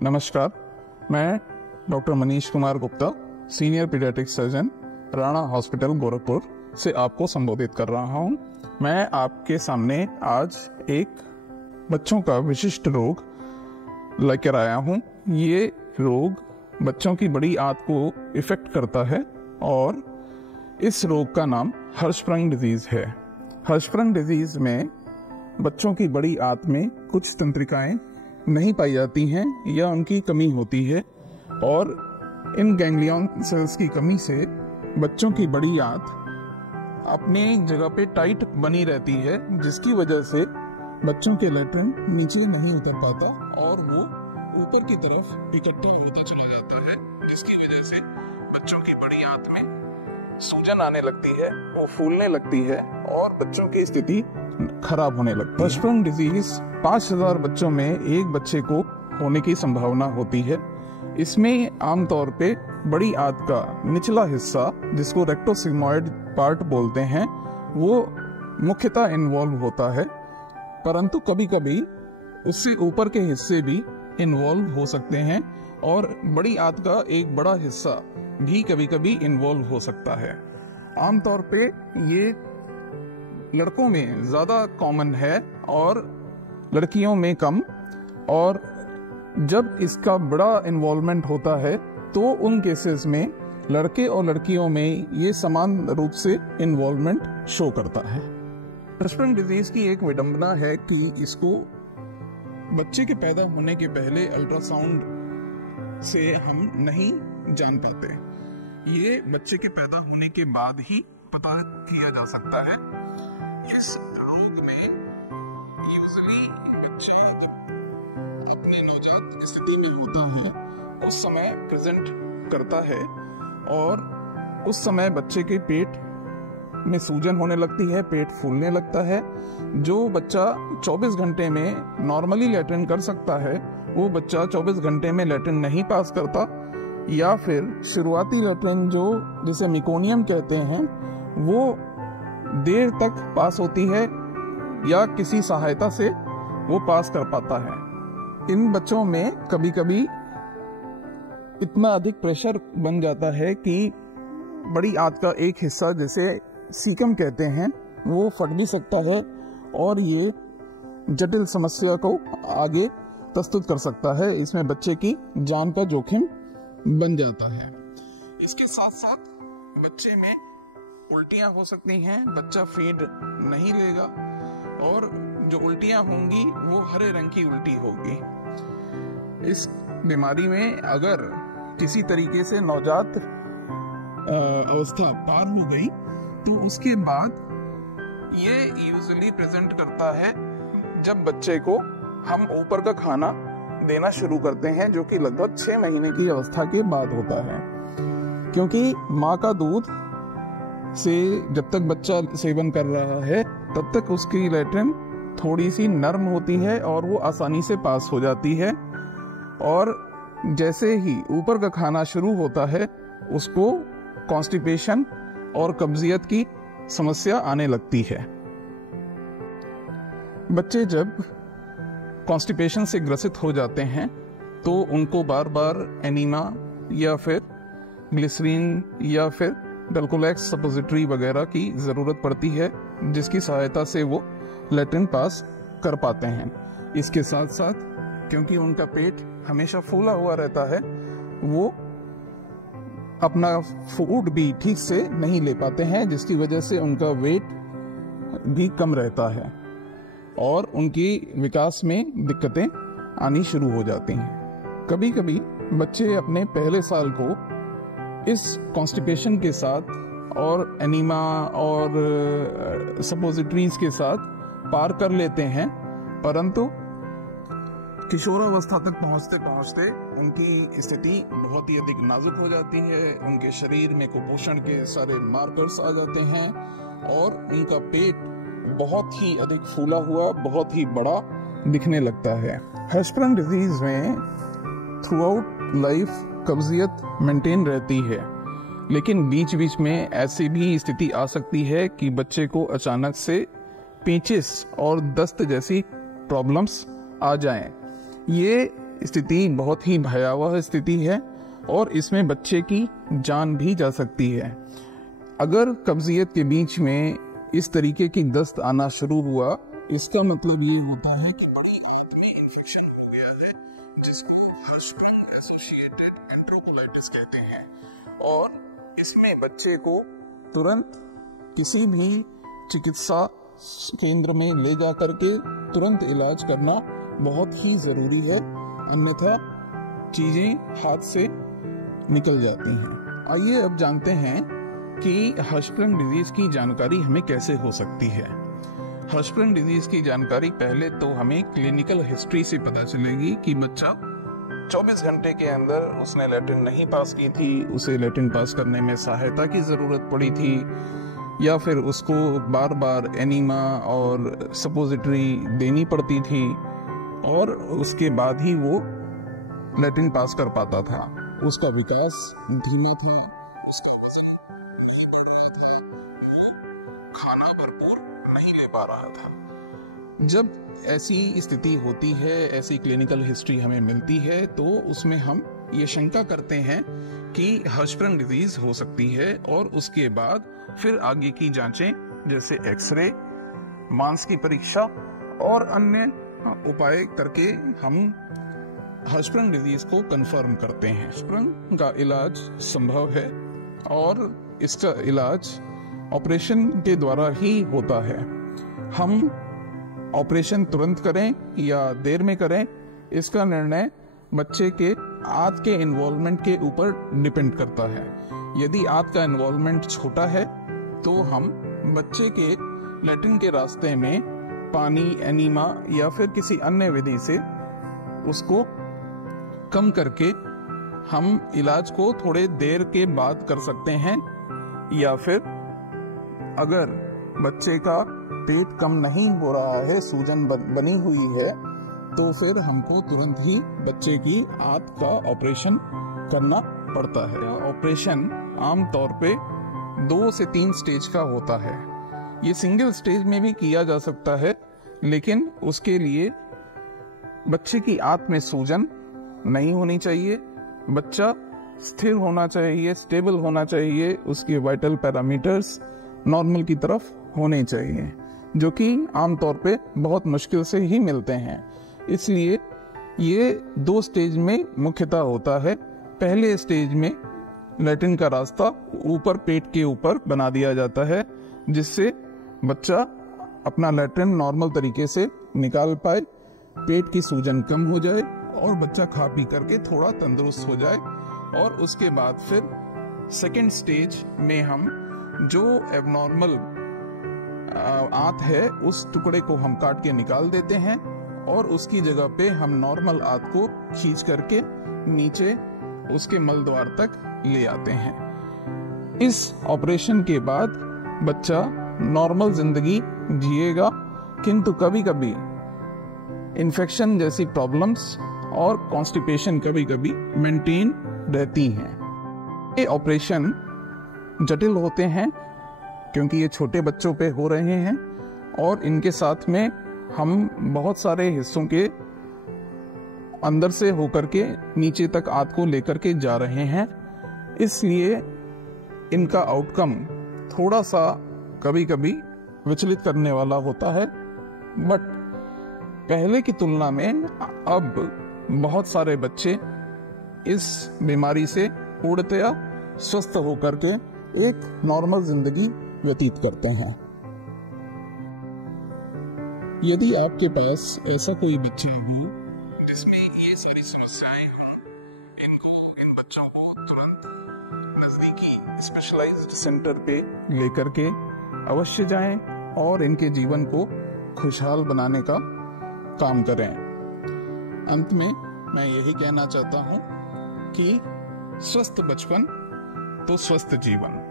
नमस्कार, मैं doctor Manish Kumar Gupta, senior paediatric surgeon, Rana hospital Gorakhpur से आपको संबोधित कर रहा हूं। मैं आपके सामने आज एक बच्चों का विशिष्ट रोग लेकर आया हूं। ये रोग बच्चों की बड़ी आंत को इफेक्ट करता है और इस रोग का नाम हर्शस्प्रंग डिजीज है। हर्शस्प्रंग डिजीज में बच्चों की बड़ी आंत में कुछ तंत्रिकाएं नहीं पाई जाती हैं या उनकी कमी होती है और इन गैंग्लियन सेल्स की कमी से बच्चों की बड़ी आंत अपने जगह पे टाइट बनी रहती है, जिसकी वजह से बच्चों के लैट्रिन नीचे नहीं उतर पाता और वो ऊपर की तरफ इकट्ठा होता चला जाता है, जिसकी वजह से बच्चों की बड़ी आंत में सूजन आने लगती है, वो फूलने लगती है और बच्चों की स्थिति खराब होने लगती है। हर्शस्प्रंग डिजीज 5000 बच्चों में एक बच्चे को होने की संभावना होती है। इसमें आमतौर पे बड़ी आंत का निचला हिस्सा, जिसको रेक्टोसिग्मॉइड पार्ट बोलते हैं, वो मुख्यतः इन्वॉल्व होता है, परंतु कभी कभी उससे ऊपर के हिस्से भी इन्वॉल्व हो सकते हैं और बड़ी आंत का एक बड़ा हिस्सा भी कभी कभी इन्वॉल्व हो सकता है। आमतौर पे ये लड़कों में ज्यादा कॉमन है और लड़कियों में कम, और जब इसका बड़ा इन्वॉल्वमेंट होता है तो उन केसेस में लड़के और लड़कियों में ये समान रूप से इन्वॉल्वमेंट शो करता है। हर्शस्प्रंग डिजीज की एक विडंबना है कि इसको बच्चे के पैदा होने के पहले अल्ट्रासाउंड से हम नहीं जान पाते। ये बच्चे के पैदा होने के बाद ही पता किया जा सकता है। इस रोग में यूजुअली बच्चा अपने नवजात स्थिति में होता है उस समय प्रेजेंट करता है और उस समय बच्चे के पेट में सूजन होने लगती है, पेट फूलने लगता है। जो बच्चा 24 घंटे में नॉर्मली लैट्रिन कर सकता है, वो बच्चा 24 घंटे में लैट्रिन नहीं पास करता, या फिर शुरुआती लैट्रिन जो जिसे मेकोनियम कहते हैं वो देर तक पास होती है या किसी सहायता से वो पास कर पाता है। इन बच्चों में कभी कभी इतना अधिक प्रेशर बन जाता है कि बड़ी आंत का एक हिस्सा, जिसे सीकम कहते हैं, वो फट भी सकता है और ये जटिल समस्या को आगे प्रस्तुत कर सकता है। इसमें बच्चे की जान का जोखिम बन जाता है। इसके साथ साथ बच्चे में उल्टियां हो सकती हैं, बच्चा फीड नहीं लेगा और जो उल्टियां होंगी वो हरे रंग की उल्टी होगी। इस बीमारी में अगर किसी तरीके से नवजात अवस्था पार हो गई तो उसके बाद ये यूजुअली प्रेजेंट करता है जब बच्चे को हम ऊपर का खाना देना शुरू करते हैं, जो कि लगभग 6 महीने की अवस्था के बाद होता है, क्योंकि माँ का दूध से जब तक बच्चा सेवन कर रहा है तब तक उसकी लैट्रिन थोड़ी सी नरम होती है और वो आसानी से पास हो जाती है, और जैसे ही ऊपर का खाना शुरू होता है उसको कॉन्स्टिपेशन और कब्जियत की समस्या आने लगती है। बच्चे जब कॉन्स्टिपेशन से ग्रसित हो जाते हैं तो उनको बार बार एनीमा या फिर ग्लिसरीन या फिर डल्कोलेक्स सपोजिटरी वगैरह की जरूरत पड़ती है, जिसकी सहायता से वो लैट्रिन पास कर पाते हैं। इसके साथ साथ क्योंकि उनका पेट हमेशा फूला हुआ रहता है, वो अपना फूड भी ठीक से नहीं ले पाते हैं, जिसकी वजह से उनका वेट भी कम रहता है और उनकी विकास में दिक्कतें आनी शुरू हो जाती हैं। कभी कभी बच्चे अपने पहले साल को इस कॉन्स्टिपेशन के साथ और एनीमा और सपोजिटरीज के साथ पार कर लेते हैं, परंतु किशोरावस्था तक पहुंचते पहुंचते उनकी स्थिति बहुत ही अधिक नाजुक हो जाती है। उनके शरीर में कुपोषण के सारे मार्कर्स आ जाते हैं और उनका पेट बहुत ही अधिक फूला हुआ, बहुत ही बड़ा दिखने लगता है। हर्शस्प्रंग डिजीज में थ्रू आउट लाइफ कब्जियत मेंटेन रहती है, लेकिन बीच बीच में ऐसी भी स्थिति आ सकती है कि बच्चे को अचानक से पेचिस और दस्त जैसी प्रॉब्लम्स आ जाएं। ये स्थिति बहुत ही भयावह स्थिति है और इसमें बच्चे की जान भी जा सकती है। अगर कब्जियत के बीच में इस तरीके की दस्त आना शुरू हुआ, इसका मतलब ये होता है कि बड़ी आंत में इन्फेक्शन हो गया है, जिसको हर्शस्प्रिंग एसोसिएटेड एंट्रोकोलाइटिस कहते हैं। और इसमें बच्चे को तुरंत किसी भी चिकित्सा केंद्र में ले जा करके तुरंत इलाज करना बहुत ही जरूरी है, अन्यथा चीजें हाथ से निकल जाती हैं। आइए अब जानते हैं कि हर्शस्प्रिंग डिजीज की जानकारी हमें कैसे हो सकती है। हर्शस्प्रिंग डिजीज की जानकारी पहले तो हमें क्लिनिकल हिस्ट्री से पता चलेगी कि बच्चा 24 घंटे के अंदर उसने लैट्रिन नहीं पास की थी, उसे लैट्रिन पास करने में सहायता की जरूरत पड़ी थी, या फिर उसको बार बार एनीमा और सपोजिटरी देनी पड़ती थी और उसके बाद ही वो लैट्रिन पास कर पाता था। उसका विकास धीमा था, उसका वजन नहीं बढ़ रहा था, खाना भरपूर नहीं ले पा रहा था। जब ऐसी स्थिति होती है, ऐसी क्लिनिकल हिस्ट्री हमें मिलती है, तो उसमें हम ये शंका करते हैं कि हर्शस्प्रिंग डिजीज हो सकती है और उसके बाद फिर आगे की जांचें जैसे एक्सरे, मांस की परीक्षा और अन्य उपाय करके हम हर्शस्प्रिंग डिजीज को कंफर्म करते हैं। हर्शस्प्रिंग का इलाज संभव है और इसका इलाज ऑपरेशन के द्वारा ही होता है। हम ऑपरेशन तुरंत करें या देर में करें, इसका निर्णय बच्चे के आंत के इन्वॉल्वमेंट के ऊपर डिपेंड करता है। यदि आंत का इन्वॉल्वमेंट छोटा है तो हम बच्चे के लैट्रिन के रास्ते में पानी, एनीमा या फिर किसी अन्य विधि से उसको कम करके हम इलाज को थोड़े देर के बाद कर सकते हैं। या फिर अगर बच्चे का पेट कम नहीं हो रहा है, सूजन बनी हुई है, तो फिर हमको तुरंत ही बच्चे की आंत का ऑपरेशन करना पड़ता है। ऑपरेशन आमतौर पे 2 से 3 स्टेज का होता है। ये सिंगल स्टेज में भी किया जा सकता है, लेकिन उसके लिए बच्चे की आंत में सूजन नहीं होनी चाहिए, बच्चा स्थिर होना चाहिए, स्टेबल होना चाहिए, उसके वाइटल पैरामीटर्स नॉर्मल की तरफ होने चाहिए, जो कि आमतौर पे बहुत मुश्किल से ही मिलते हैं। इसलिए ये 2 स्टेज में मुख्यतः होता है। पहले स्टेज में लैट्रिन का रास्ता ऊपर पेट के ऊपर बना दिया जाता है, जिससे बच्चा अपना लैट्रिन नॉर्मल तरीके से निकाल पाए, पेट की सूजन कम हो जाए और बच्चा खा पी करके थोड़ा तंदुरुस्त हो जाए। और उसके बाद फिर सेकेंड स्टेज में हम जो एबनॉर्मल आंत है उस टुकड़े को हम काट के निकाल देते हैं और उसकी जगह पे हम नॉर्मल आंत को खींच करके नीचे उसके मल द्वार तक ले आते हैं। इस ऑपरेशन के बाद बच्चा नॉर्मल जिंदगी जिएगा, किंतु कभी कभी इन्फेक्शन जैसी प्रॉब्लम्स और कॉन्स्टिपेशन कभी कभी मेंटेन रहती हैं। ये ऑपरेशन जटिल होते हैं क्योंकि ये छोटे बच्चों पे हो रहे हैं और इनके साथ में हम बहुत सारे हिस्सों के अंदर से होकर के नीचे तक आंत को लेकर के जा रहे हैं। इसलिए इनका आउटकम थोड़ा सा कभी कभी विचलित करने वाला होता है, बट पहले की तुलना में अब बहुत सारे बच्चे इस बीमारी से पूर्णतया स्वस्थ होकर के एक नॉर्मल जिंदगी व्यतीत करते हैं। यदि आपके पास ऐसा कोई बच्चा हो जिसमें ये सारी समस्याएं हों, इन बच्चों को तुरंत नजदीकी स्पेशलाइज्ड सेंटर पे लेकर के अवश्य जाएं और इनके जीवन को खुशहाल बनाने का काम करें। अंत में मैं यही कहना चाहता हूं कि स्वस्थ बचपन तो स्वस्थ जीवन।